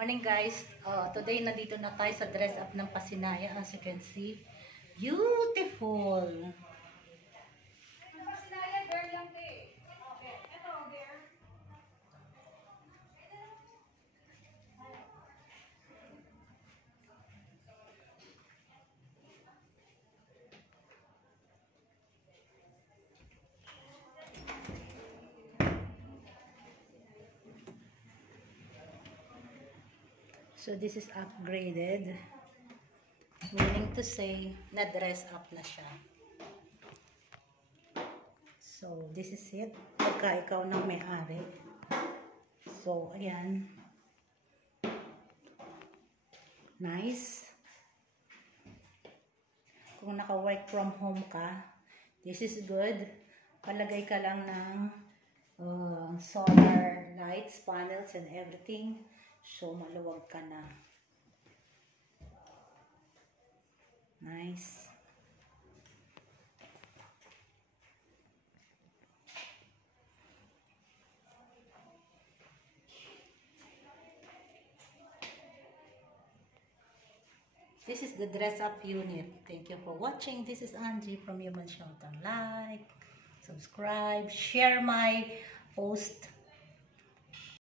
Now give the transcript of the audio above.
Morning guys, today nandito na tayo sa dress up ng Pasinaya. As you can see, beautiful. Pasinaya girl lang eh. Okay, eto there. So this is upgraded, meaning to say na dress up na siya. So this is it, pagka ikaw nang may-ari. So ayan, nice. Kung naka-work from home ka, this is good. Palagay ka lang ng solar lights, panels and everything. So maluwag ka na. Nice. This is the dress up unit. Thank you for watching. This is Angie from Human Shelter. Like, subscribe, share my post.